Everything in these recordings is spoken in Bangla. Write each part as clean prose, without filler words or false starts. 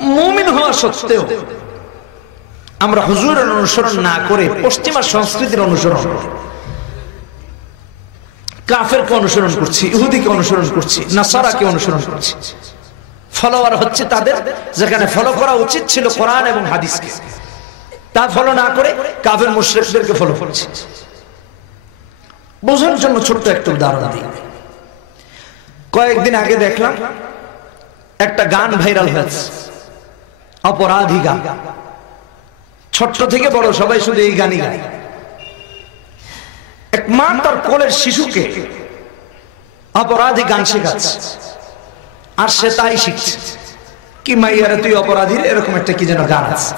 মুমিন হওয়া সত্ত্বেও আমরা হুজুরের অনুসরণ না করে পশ্চিমা সংস্কৃতির অনুসরণ করি, কাফেরকে অনুসরণ করছি, ইহুদিকে অনুসরণ করছি, নাসারাকে অনুসরণ করছি। ফলোয়ার হচ্ছে তাদের, যেখানে ফলো করা উচিত ছিল কোরআন এবং হাদিসকে, তা ফলো না করে কাফের মুশরিকদেরকে ফলো করছি। বোঝার জন্য ছোট্ট একটা উদাহরণ দিই। কয়েকদিন আগে দেখলাম একটা গান ভাইরাল হয়েছে, অপরাধী গান। ছোট্ট থেকে বড় সবাই শুধু এই গানই গায়। এক মা তার কোলের শিশুকে অপরাধী গান শেখাচ্ছে, আর সে তাই শিখছে। কি মাইয়ারে তুই অপরাধীর, এরকম একটা কি যেন গান আছে।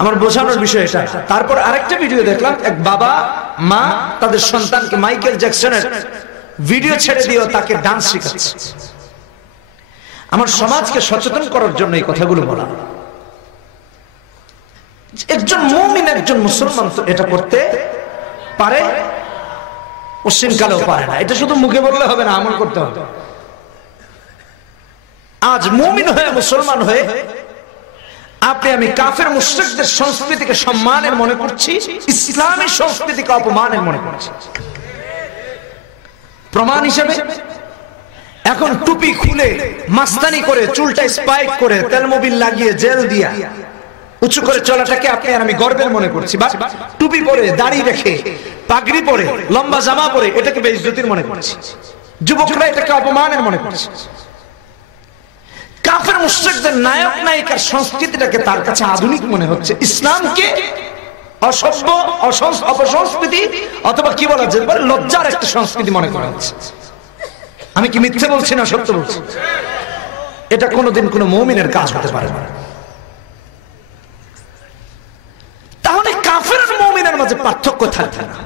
আমার বোঝানোর বিষয় এটা। তারপর আরেকটা ভিডিও দেখলাম, এক বাবা মা তাদের সন্তানকে মাইকেল জ্যাকসনের ভিডিও ছেড়ে দিয়েও তাকে ডান্স শেখাচ্ছে। আমার সমাজকে সচেতন করার জন্য এই কথাগুলো বলা। একজন মুমিন, একজন মুসলমান তো এটা করতে পারে, পশ্চিম কালেও পারে না। এটা শুধু মুখে বললে হবে না, আমল করতে হবে। আজ মুমিন হয়ে, মুসলমান হয়ে আপনি আমি কাফের মুশরিকদের সংস্কৃতিকে সম্মানের মনে করছি, ইসলামী সংস্কৃতিকে অপমানের মনে করছি। প্রমাণ হিসেবে এখন টুপি খুলে মাস্তানি করে, চুলটা স্পাইক করে, তেল মোবিল লাগিয়ে, জেল দিয়া উঁচু করে চলাটাকে আপনি আর আমি গর্বের মনে করছি। বা টুপি পরে, দাড়ি রেখে, পাগড়ি পরে, লম্বা জামা পরে এটাকে বেইজ্জতির মনে করছি। যুবকরা এটাকে অপমানের মনে করছে। কাফের মুশরিকদের নায়ক নায়িকার সংস্কৃতিটাকে তার কাছে আধুনিক মনে হচ্ছে, ইসলামকে অসভ্য, অপসংস্কৃতি অথবা কি বলা যায়, লজ্জার একটা সংস্কৃতি মনে করা হচ্ছে। আমি কি মিথ্যে বলছি না সত্য বলছি? এটা কোনোদিন কোনো মুমিনের কাজ হতে পারে না। তাহলে কাফের আর মুমিনের মাঝে পার্থক্য থাকবে না।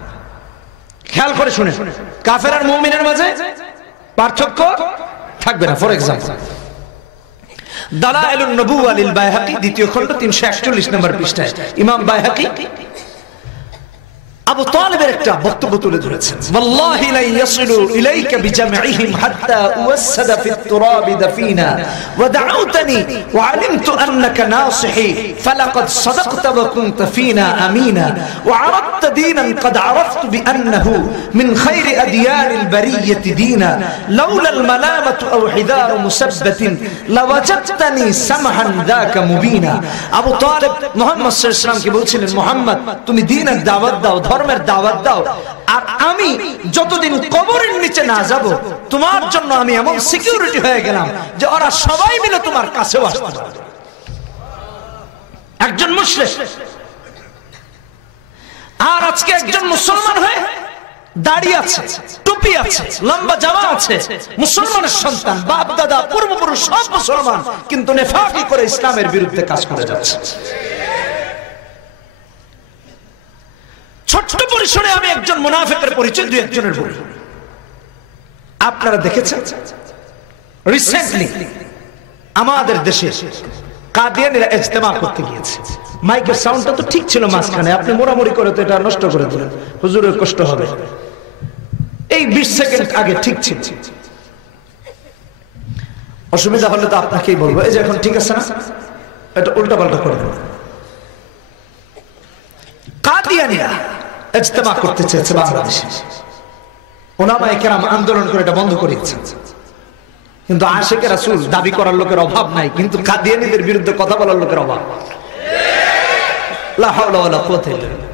খেয়াল করে শুনে, কাফের আর মুমিনের মাঝে পার্থক্য থাকবে না। ফর এক্সাম্পল, দালাইলুন নবুওয়া লিল বাইহাকি, দ্বিতীয় খণ্ড 341 নম্বর পৃষ্ঠায় ইমাম বাইহাকি আবু তালিবের একটা বক্তব্য তুলে ধরেছেন। ওয়াল্লাহি লা ইয়াসিলু ইলাইকা বিজামইহিম হাত্তা উওয়াসসাদা ফিত তুরাবি দাফিনা ওয়া দাউতানি ওয়া আলিমতু আন্নাকা নাসিহি ফালাকাদ সাদাকতা ওয়া কুনতা ফিনা আমিনা ওয়া আরাদতা দীনান قد عرفت بانه من خير اديان البريه دينا لولا الملامه او حذار مسبت لوجدتني سمحا ذاك مبينا। আবু তালিব মুহাম্মদ সাল্লাল্লাহু আলাইহি ওয়াসাল্লামকে বলছিলেন, মুহাম্মদ তুমি দ্বীনের দাওয়াত দাও, ধর্মের দাওয়াত দাও, আর আমি যতদিন কবরের নিচে না যাব তোমার জন্য আমি এমন সিকিউরিটি হয়ে গেলাম যে ওরা সবাই মিলে তোমার কাছেও আসতে পারবে। একজন মুশরিক আর আজকে একজন মুসলমান হয়ে দাড়ি আছে, টুপি আছে, লম্বা জামা আছে, মুসলমানের সন্তান, বাপ দাদা পূর্বপুরুষ সব মুসলমান, কিন্তু নেফাকি করে ইসলামের বিরুদ্ধে কাজ করে যাচ্ছে। ছোট্ট পরিসরে আমি একজন মুনাফিকের পরিচয় দুই একজনের বলি। আপনারা দেখেছেন রিসেন্টলি আমাদের দেশে কাদিয়ানীরা ইজতেমা করতে গিয়েছে। মাইকের সাউন্ডটা তো ঠিক ছিল মাঝখানে, আপনি মোড়ামুড়ি করে তো এটা নষ্ট করে দিলেন, হুজুরের কষ্ট হবে। এই 20 সেকেন্ড আগে ঠিক ছিল। অসুবিধা হলে তো আপনাকেই বলবো, এই যে এখন ঠিক আছে না, এটা উল্টা পাল্টা করে দেবো। কাদিয়ানীরা ইজতেমা করতে চেয়েছে বাংলাদেশে, ওলামায়ে কেরাম আন্দোলন করে এটা বন্ধ করিয়েছে। কিন্তু আশিকে রাসূল দাবি করার লোকের অভাব নাই, কিন্তু কাদিয়ানীদের বিরুদ্ধে কথা বলার লোকের অভাব। লা হাওলা ওয়ালা কুওয়াতা ইল্লা বিল্লাহ।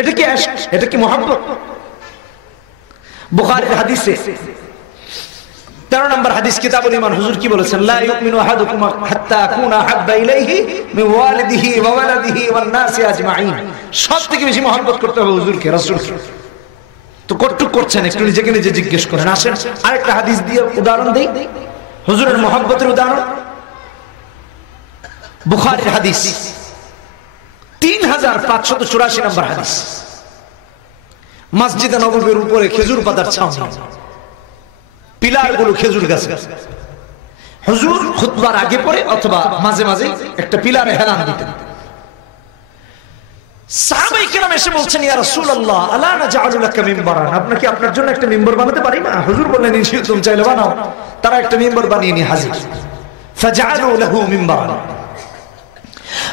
এটা কি ইশক? এটা কি মুহাব্বত? বুখারীর হাদিসে 13 নম্বর হাদিস কিতাবুল ঈমান, হুজুর কি বলেছেন? লা ইউমিনু আহাদুকুম হাত্তা আকুনা হাব্বা ইলাইহি মিন ওয়ালিদিহি ওয়া ওয়ালাদিহি ওয়ান নাসি আজমাইন। সবথেকে বেশি মহব্বত করতে হবে হুজুরকে, রাসূলকে। তো কতটুকু করছেন একটু নিজেকে নিজে জিজ্ঞেস করেন। আসেন আরেকটা হাদিস দিয়ে উদাহরণ দেই, হুজুরের মহব্বতের উদাহরণ। বুখারীর হাদিস 3584 নম্বর হাদিস, মসজিদে নববীর উপরে খেজুর পাতার ছাউনি, পিলার গুলো খেজুর গাছে। হুজুর খুতবার আগে পরে অথবা মাঝে মাঝে একটা পিলারে হেলান দিতেন। সাহাবায়ে কেরাম এসে বলছেন, ইয়া রাসূলুল্লাহ আলা নাজআলু লাকা মিম্বারান, আপনাকে আপনার জন্য একটা মিম্বার বানাতে পারি না? হুজুর বললেন, ইনশাআল্লাহ তুমি চাইলে বানাও। তারা একটা মিম্বার বানিয়ে নিয়ে হাজির। فجعلوا له منبرا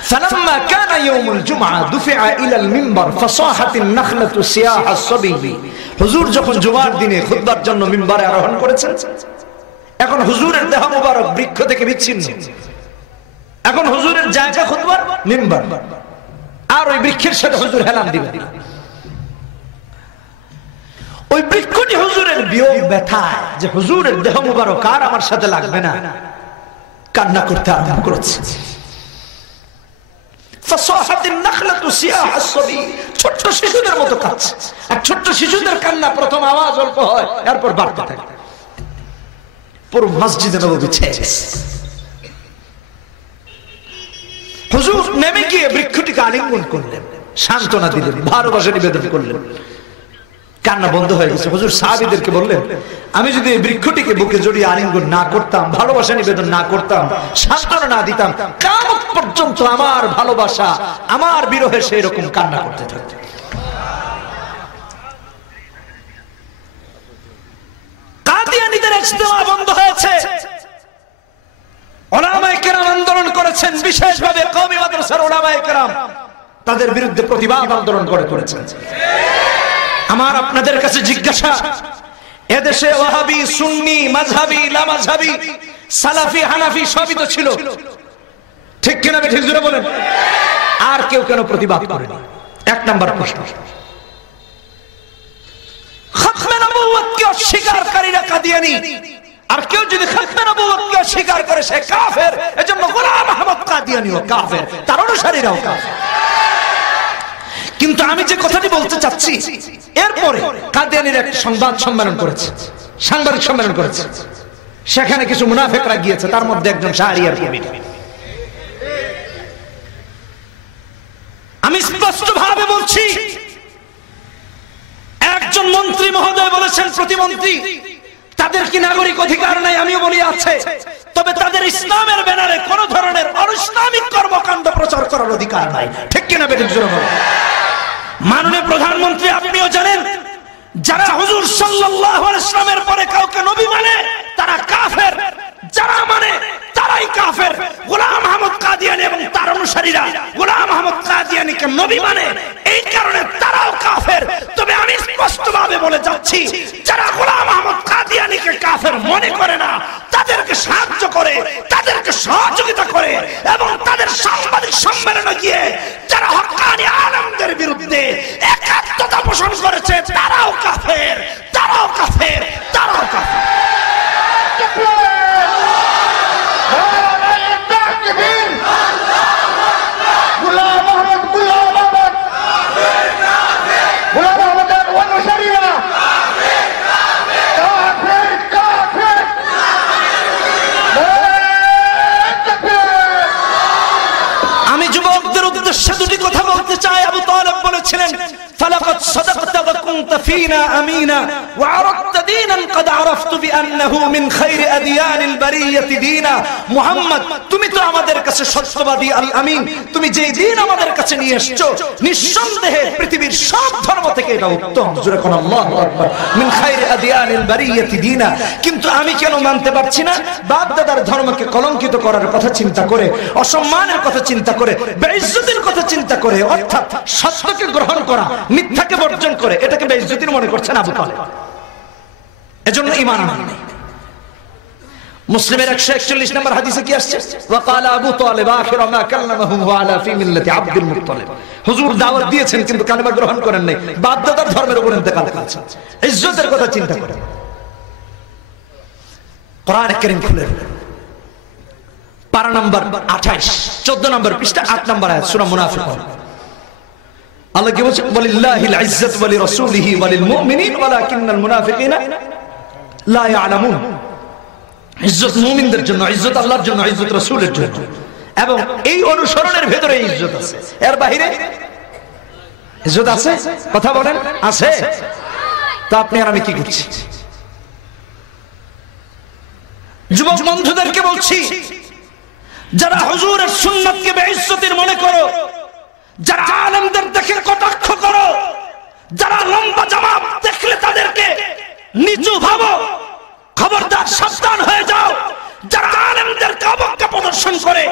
فلما كان يوم الجمعة دفع إلى المنبر فصاحت النخلة سياح الصبي হুজুর যখন জুমার দিনে খুতবার জন্য মিম্বারে আরোহণ করেছেন, এখন হুজুরের দেহ মুবারক বৃক্ষ থেকে বিচ্ছিন্ন, এখন হুজুরের জায়গা খুতবার মিম্বার, আর ওই বৃক্ষের সাথে হুজুর হেলান দিবেন। ওই বৃক্ষটি হুজুরের বিয়োগ ব্যথায় যে হুজুরের দেহ মুবারক আর আমার সাথে লাগবে না, কান্না করতে আরম্ভ করেছে। ছোট্ট শিশুদের মতো কাঁদছে, আর ছোট্ট শিশুদের কান্না প্রথম আওয়াজ অল্প হয়, এরপর বাড়তে থাকে। পুরো মসজিদে নববী ছেয়ে গেছে। হুজুর নেমে গিয়ে বৃক্ষটিকে আলিঙ্গন করলেন, সান্ত্বনা দিলেন, ভালোবাসা নিবেদন করলেন। কান্না বন্ধ হয়ে গেছে। হুজুর সাহাবীদেরকে বললেন, আমি যদি এই বৃক্ষটিকে বুকে জড়িয়ে আলিঙ্গন না করতাম, ভালোবাসা নিবেদন না করতাম, সান্ত্বনা না দিতাম, কিয়ামত পর্যন্ত আমার ভালোবাসা, আমার বিরহে সেই রকম কান্না করতে থাকতো। কাদিয়ানীদের ইজতিমা বন্ধ হয়েছে। উলামায়ে কেরাম আন্দোলন করেছেন, বিশেষভাবে কওমি মাদ্রাসার উলামায়ে কেরাম তাদের বিরুদ্ধে প্রতিবাদ আন্দোলন করেছেন। আমার আপনাদের কাছে জিজ্ঞাসা, এদেশে ওয়াহাবি, সুন্নি, মাযহাবি, লামাযহাবি, সালাফি, হানাফি সবই তো ছিল, ঠিক কিনা? ঠিক জোরে বলেন। আর কেউ কেন প্রতিবাদ করেনি? এক নাম্বার প্রশ্ন। খাতমে নবুয়তকে অস্বীকারকারীরা কাদিয়ানী, আর কেউ যদি খাতমে নবুয়তকে অস্বীকার করে সে কাফের। এজন্য গোলাম আহমদ কাদিয়ানীও কাফের, তার অনুসারীরাও কাফের। কিন্তু আমি যে কথাটি বলতে চাচ্ছি, এরপরে কাদিয়ানীর একটা সংবাদ সম্মেলন করেছে, সাংবাদিক সম্মেলন করেছে। সেখানে কিছু মুনাফিকরা গিয়েছে, তার মধ্যে একজন শাহরিয়ার কবি। আমি স্পষ্টভাবে বলছি, একজন মন্ত্রী মহোদয় বলেছেন, প্রতিমন্ত্রী, তাদের কি নাগরিক অধিকার নাই? আমিও বলি আছে, তবে তাদের ইসলামের ব্যানারে কোন ধরনের অনিসলামিক কর্মকাণ্ড প্রচার করার অধিকার নাই, ঠিক কিনা? বেঠিক জোরে বলেন। মাননীয় প্রধানমন্ত্রী, আপনিও জানেন, যারা হুজুর সাল্লাল্লাহু আলাইহি ওয়াসাল্লামের পরে কাউকে নবী মানে তারা কাফের, যারা মানে তারাই কাফের। গোলাম আহমদ কাদিয়ানী এবং তার অনুসারীরা গোলাম আহমদ কাদিয়ানীকে নবী মানে, এই কারণে তারাও কাফের। তবে আমি স্পষ্টভাবে বলে যাচ্ছি, যারা গোলাম আহমদ কাদিয়ানীকে কাফের মনে করে না, তাদেরকে সাহায্য করে, তাদেরকে সহযোগিতা করে এবং তাদের সাংবাদিক সম্মেলনে গিয়ে যারা হক্কানি আলেমদের বিরুদ্ধে একাত্মতা পোষণ করেছে, তারাও কাফের, তারাও কাফের, তারাও কাফের। আমি যুবকদের উদ্দেশ্যে দুটি কথা বলতে চাই। আবু তালেব বলেছিলেন, ফালাকাদ সাদাকতা ওয়া কুনতা ফিনা আমিনা ওয়া আরাদতা দীনান قد عرفت بانه من خير اديان البريه دينا। মুহাম্মদ, তুমি তো আমাদের কাছে সত্যবাদী, আল আমিন, তুমি যে দিন আমাদের কাছে নিয়ে এসেছো নিঃসন্দেহে পৃথিবীর সব ধর্ম থেকে এটা উত্তম। জোরে কোন আল্লাহু আকবার। মিন খায়র আদিয়ানিল বারিয়াতি দীনা। কিন্তু আমি কেন মানতে পারছি না? বাপ দাদার ধর্মকে কলঙ্কিত করার কথা চিন্তা করে, অসম্মানের কথা চিন্তা করে, বেইজ্জতির কথা চিন্তা করে, অর্থাৎ সত্যকে গ্রহণ করা, মিথ্যাকে বর্জন করে, এটাকে বেইজ্জতির মনে করছেন আবু তালেব। এজন্য ঈমান আনে নাই। মুসলিমের 141 নম্বর হাদিসে কি আসছে? ওয়াকালা আবু তালেব আখির মা কাল্লামাহু ওয়া আলা ফি মিল্লাতি আব্দুল মুত্তালিব। হুজুর দাওয়াত দিয়েছেন কিন্তু কালেমা গ্রহণ করেন নাই, বাপ দাদার ধর্মের উপর ইন্তেকাল করেছেন। ইজ্জতের কথা চিন্তা করেন। কোরআন কারীম খুলে পারা নাম্বার 28, 14 নম্বর পৃষ্ঠা, 8 নম্বর আয়াত, সূরা মুনাফিকুন। আল্লাহ কি বলছেন? ওয়ালিল্লাহিল ইজ্জাতু ওয়া লিরাসূলিহি ওয়া লিল মুমিনিন ওয়ালাকিন্নাল মুনাফিকিনা লা ইয়ালামুন। ইজ্জত মুমিনদের জন্য, ইজ্জত আল্লাহর জন্য, ইজ্জত রাসূলের জন্য, এবং এই অনুসরণের ভেতরে ইজ্জত আছে। এর বাইরে ইজ্জত আছে? কথা বলেন, আছে? তো আপনি আর আমি কি করছি? যুবক বন্ধুদেরকে বলছি, যারা হুজুরের সুন্নাতকে বেইজ্জতির মনে করো, যারা আলেমদের দেখে কটাক্ষ করো, যারা লম্বা জামাত দেখলে তাদেরকে নিচু ভাবো, খবরদার সাবধান হয়ে যাও। যারা আলেমদেরকে অবজ্ঞা প্রদর্শন করে।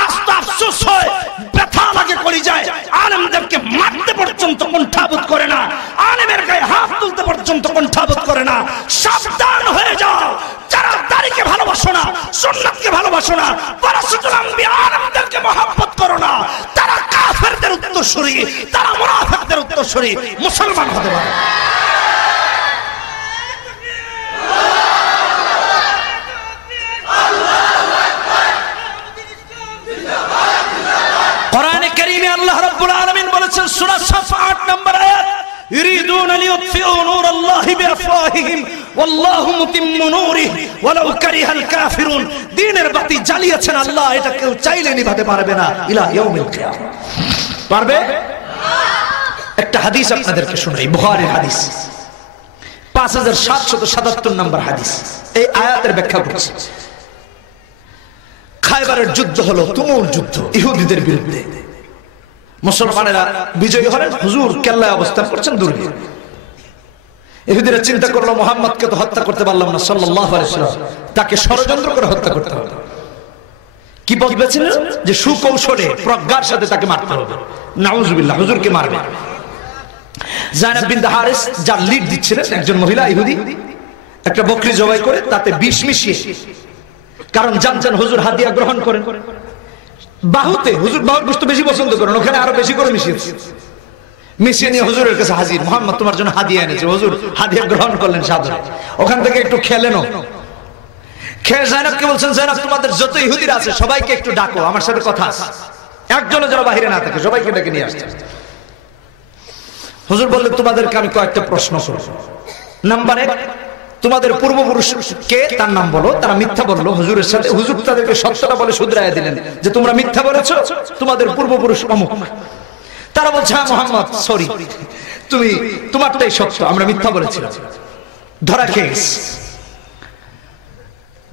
আজ তো আফসোস হয়, ব্যথা লাগে কলিজায়, আলেমদেরকে মারতে পর্যন্ত কুণ্ঠাবোধ করে না, আলেমের গায়ে হাত তুলতে পর্যন্ত কুণ্ঠাবোধ করে না। সাবধান হয়ে যাও যারা দাড়িকে ভালোবাসো না, সুন্নাতকে ভালোবাসো না, ওয়ারাসাতুল আম্বিয়া আলেমদেরকে মহব্বত করো না, তারা কাফেরদের উত্তরসূরি, তারা মুনাফিকদের উত্তরসূরি। মুসলমান হতে পারে। কোরআনে কারীমে আল্লাহ রাব্বুল আলামিন বলেছেন সূরা সাফ ৮ নম্বর আয়াত, ইউরিদুনা লিইউতফিউ নূরাল্লাহি বিআফওয়াহিহিম ওয়াল্লাহু মুতিম্মু নূরিহি ওয়ালাউ কারিহাল কাফিরুন। দ্বীনের বাতি জ্বালিয়েছেন আল্লাহ, এটা কেউ চাইলে নিভাতে পারবে না ইলা ইয়াউমিল কিয়ামah। পারবে? একটা হাদিস আপনাদেরকে শোনাই, বুখারীর হাদিস 5777 নম্বর হাদিস। এই আয়াতের ব্যাখ্যা করছি। খায়বারের যুদ্ধ হলো তুমুল যুদ্ধ ইহুদিদের বিরুদ্ধে। মুসলমানেরা বিজয়ী হলেন, হুজুর কেল্লায় অবস্থান করছেন দুর্গে। ইহুদিরা চিন্তা করলো মুহাম্মদকে তো হত্যা করতে পারলাম না সাল্লাল্লাহু আলাইহি ওয়াসাল্লাম, তাকে ষড়যন্ত্র করে হত্যা করতে হবে। কি বলছিলেন? যে সুকৌশলে প্রজ্ঞার সাথে তাকে মারতে হবে। নাউজুবিল্লাহ, হুজুরকে মারবে। যায়েনব বিনতে হারিস যার লিড দিচ্ছিলেন, একজন মহিলা ইহুদি, একটা বকরি জবাই করে তাতে বিষ মিশিয়ে, কারণ জানতেন হুজুর হাদিয়া গ্রহণ করেন, বাহুতে হুজুর বাহুর গোশত বেশি পছন্দ করেন, ওখানে আরো বেশি করে মিশিয়ে নিয়ে হুজুরের কাছে হাজির, মুহাম্মদ তোমার জন্য হাদিয়া এনেছে। হুজুর হাদিয়া গ্রহণ করলেন সাদরে, ওখান থেকে একটু খেলেনও। খেয়ে যায়েনবকে বলছেন, যায়েনব তোমাদের যত ইহুদিরা আছে সবাইকে একটু ডাকো, আমার সাথে কথা আছে। একজনও যেন বাহিরে না থাকে, সবাইকে ডেকে নিয়ে আসছে। হুজুর বললেন, তোমাদেরকে আমি কয়েকটা প্রশ্ন করব। নাম্বার 1, তোমাদের পূর্বপুরুষ কে, তার নাম বলো। তারা মিথ্যা বললো হুজুরের সাথে। হুজুর তাদেরকে সত্যটা বলে শুধরাইয়া দিলেন যে তোমরা মিথ্যা বলেছো, তোমাদের পূর্বপুরুষ অমুক। তারা বলছে, হ্যাঁ মুহাম্মদ সরি, তোমারটাই সত্য, আমরা মিথ্যা বলেছিলাম। ধরা খেয়ে গেছে।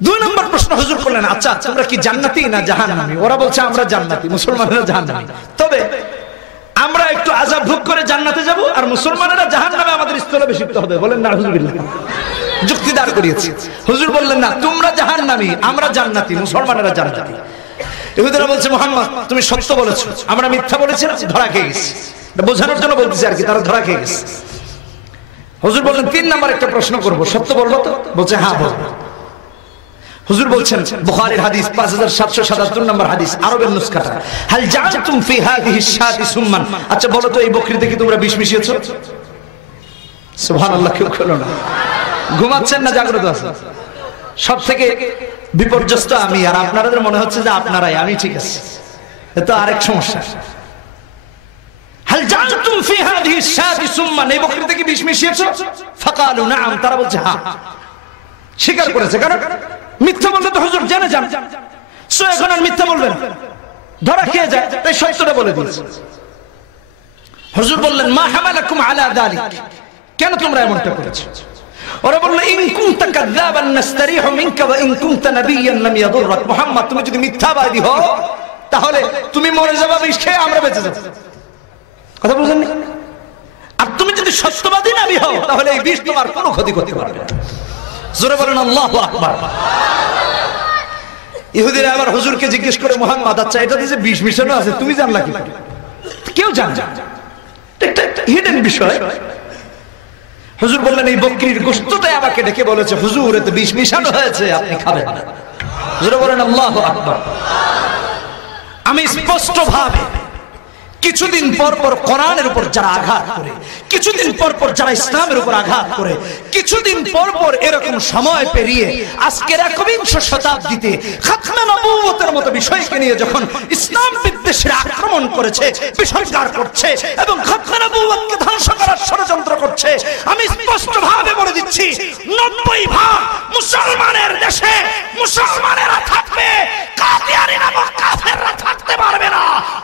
2 নম্বর প্রশ্ন হুজুর করলেন, আচ্ছা তোমরা কি জান্নাতি না জাহান্নামী? ওরা বলছে আমরা জান্নাতি, মুসলমানেরা জাহান্নামী। তবে আমরা একটু আযাব ভোগ করে জান্নাতে যাব, আর মুসলমানেরা জাহান্নামে আমাদের স্থলাভিষিক্ত হবে। বলেন নাউজুবিল্লাহ। যুক্তি দাঁড় করিয়েছি। হুজুর বললেন, না তোমরা জাহান্নামী, আমরা জান্নাতি, মুসলমানেরা জান্নাতি। ইহুদিরা বলছে, মুহাম্মদ তুমি সত্য বলেছো, আমরা মিথ্যা বলেছিলাম, ধরা খেয়ে গেছি। বোঝানোর জন্য বলতেছি আর কি, তারা ধরা খেয়ে গেছে। হুজুর বললেন, 3 নম্বর একটা প্রশ্ন করব, সত্য বলবো তো? বলছে হ্যাঁ বলবো। হুজুর বলছেন, বুখারীর হাদিস 5777 নম্বর হাদিস, আরবের নুসখাটা, হাল জাআলতুম ফি হাযিহি শাতি সুম্মান। আচ্ছা বলো তো এই বকরিতে কি তোমরা বিষ মিশিয়েছো? সুবহানাল্লাহ, কেউ খেলো না। ঘুমাচ্ছেন না জাগ্রত আছেন? সব থেকে বিপর্যস্ত আমি, আর আপনাদের মনে হচ্ছে যে আপনারাই, আমি ঠিক আছে। এটা আরেক সমস্যা। হাল জাআলতুম ফি হাযিহি শাতি সুম্মান, এই বকরিতে কি বিষ মিশিয়েছো? ফাকালু নাআম, তারা বলছে হ্যাঁ। স্বীকার করেছে, কারণ মিথ্যা বললে তো হুজুর জেনে যান, সো এখন আর মিথ্যা বলবেন, ধরা খেয়ে যায়, তাই সত্যটা বলে দিয়েছে। হুজুর বললেন, মা হামালাকুম আলা যালিক, কেন তোমরা এমনটা করেছো? ওরা বলল, ইন কুনতা কাযাবান নাস্তারিহু মিনকা ওয়া ইন কুনতা নাবিয়্যান লাম ইয়াদুররাক। মুহাম্মদ তুমি যদি মিথ্যাবাদী হও তাহলে তুমি মরে যাবে, বিষ খেয়ে আমরা বেঁচে যাব। কথা বুঝেননি? আর তুমি যদি সত্যবাদী নবী হও তাহলে এই বিষ তোমার কোনো ক্ষতি করতে পারবে না। জোরে বলেন আল্লাহু আকবার। ইহুদিরা আবার হুজুরকে জিজ্ঞেস করে, মুহাম্মদ আচ্ছা এটাতে যে বিষ মিশানো আছে তুমি জানলা কি? কেউ জানে না, একটা হিডেন বিষয়। হুজুর বললেন, এই বকরির গোশতটাই আমাকে ডেকে বলেছে হুজুর এতে বিষ মিশানো হয়েছে, আপনি খাবেন না। জোরে বলেন আল্লাহু আকবার। আমি স্পষ্ট ভাবে কিছুদিন পর পর কোরআনের উপর যারা আঘাত করে, কিছুদিন পর পর যারা ইসলামের উপর আঘাত করে, কিছুদিন পর পর এরকম সময় পেরিয়ে আজকের 21শ শতাব্দীতে খাতমে নবুয়তের মতো বিষয়কে নিয়ে যখন ইসলাম বিদ্বেষীরা আক্রমণ করেছে, বিসর্জন করছে এবং খাতমে নবুয়তকে ধ্বংস করার ষড়যন্ত্র করছে, আমি স্পষ্ট ভাবে বলে দিচ্ছি 90% মুসলমানের দেশে মুসলমানেরা থাকবে, কাদিয়ানি নামক কাফেররা থাকতে পারবে না।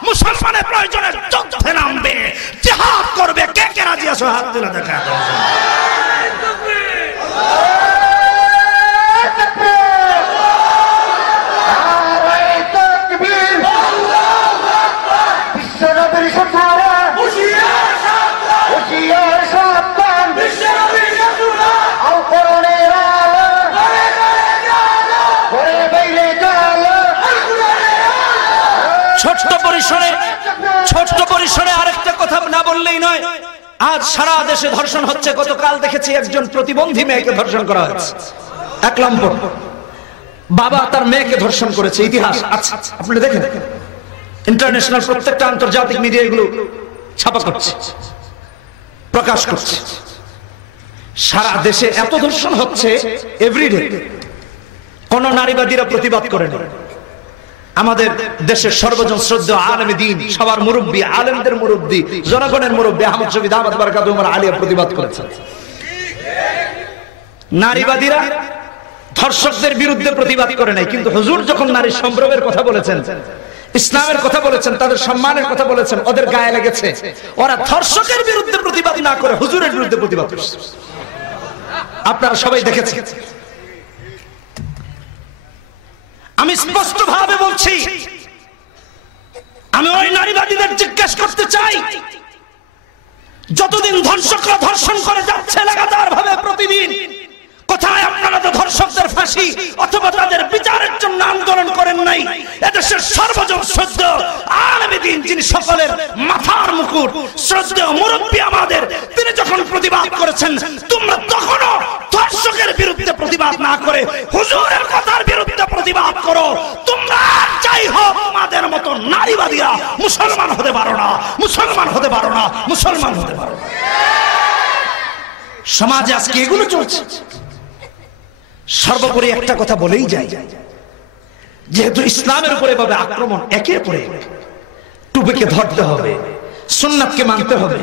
মুসলমানের প্রয়োজনে যুদ্ধে নামবে, জিহাদ করবে। কে কে রাজি আছো হাত তুলে দেখা দাও। ছোট্ট পরিসরে আরেকটা কথা না বললেই নয়, আজ সারা দেশে ধর্ষণ হচ্ছে। গতকাল দেখেছি একজন প্রতিবন্ধী মেয়েকে ধর্ষণ করা হয়েছে। 1 নম্বর, বাবা তার মেয়েকে ধর্ষণ করেছে, ইতিহাস আছে, আপনি দেখেন। ইন্টারন্যাশনাল প্রত্যেকটা আন্তর্জাতিক মিডিয়া এগুলো ছাপা করছে, প্রকাশ করছে। সারা দেশে এত ধর্ষণ হচ্ছে এভরিডে, কোন নারীবাদীরা প্রতিবাদ করে না। আমাদের দেশের সর্বজন শ্রদ্ধেয় আলেমে দ্বীন, সবার মুরব্বী, আলেমদের মুরব্বী, জনগণের মুরব্বী আহমদ শফি দামাত বারাকাতুহু আলিয়া প্রতিবাদ করেছেন। নারীবাদীরা ধর্ষকদের বিরুদ্ধে প্রতিবাদ করে নাই, কিন্তু হুজুর যখন নারী সম্ভ্রমের কথা বলেছেন, ইসলামের কথা বলেছেন, তাদের সম্মানের কথা বলেছেন, ওদের গায়ে লেগেছে। ওরা ধর্ষকের বিরুদ্ধে প্রতিবাদ না করে হুজুরের বিরুদ্ধে প্রতিবাদ করছে। আপনারা সবাই দেখেছেন। আমি স্পষ্ট ভাবে বলছি, আমি ওই নারীবাদীদের জিজ্ঞাসা করতে চাই, যতদিন ধর্ষকরা ধর্ষণ করে যাচ্ছে লাগাতার ভাবে প্রতিদিন, কোথায় আপনারা তো ধর্ষকদের ফাঁসি অথবা তাদের বিচারের জন্য আন্দোলন করেন নাই? এদেশের সর্বজন শ্রদ্ধেয় আলেমে দ্বীন, যিনি সকলের মাথার মুকুট, শ্রদ্ধেয় মুরব্বী আমাদের, তিনি যখন প্রতিবাদ করেছেন, তোমরা তখনও ধর্ষকের বিরুদ্ধে প্রতিবাদ না করে হুজুরের কথার বিরুদ্ধে প্রতিবাদ করো। তোমরা যাই হোক আমাদের মতো নারীবাদীরা মুসলমান হতে পারো না, মুসলমান হতে পারো না, মুসলমান হতে পারো না। সমাজে আজকে এগুলো চলছে। সর্বোপরি একটা কথা বলেই যাই, যেহেতু ইসলামের উপরে এভাবে আক্রমণ, একের পর এক টুপিকে ধরতে হবে, সুন্নাতকে মানতে হবে,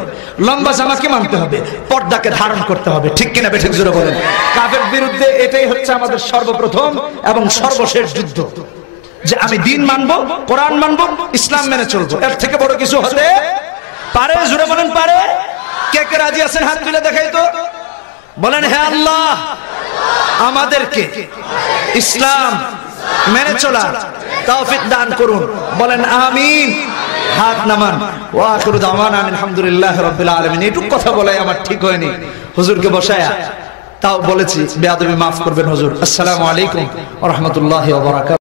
লম্বা জামাকে মানতে হবে, পর্দাকে ধারণ করতে হবে, ঠিক কিনা বেঠিক জোরে বলেন? কাফের বিরুদ্ধে এটাই হচ্ছে আমাদের সর্বপ্রথম এবং সর্বশেষ যুদ্ধ, যে আমি দ্বীন মানবো, কোরআন মানবো, ইসলাম মেনে চলবো। এর থেকে বড় কিছু হতে পারে? জোরে বলেন পারে? কে কে রাজি আছেন হাত তুলে দেখাই তো, বলেন হে আল্লাহ আমাদেরকে ইসলাম মেনে চলা তৌফিক দান করুন, বলেন আমিন। হাত নামান। ওয়া আখিরু দাওয়ানা আলহামদুলিল্লাহি রাব্বিল আলামিন। এইটুক কথা বলাই আমার ঠিক হয়নি, হুজুরকে বসায়া তাও বলেছি, বেয়াদবি মাফ করবেন হুজুর। আসসালামু আলাইকুম ওয়া রাহমাতুল্লাহি ওয়া বারাকাতুহু।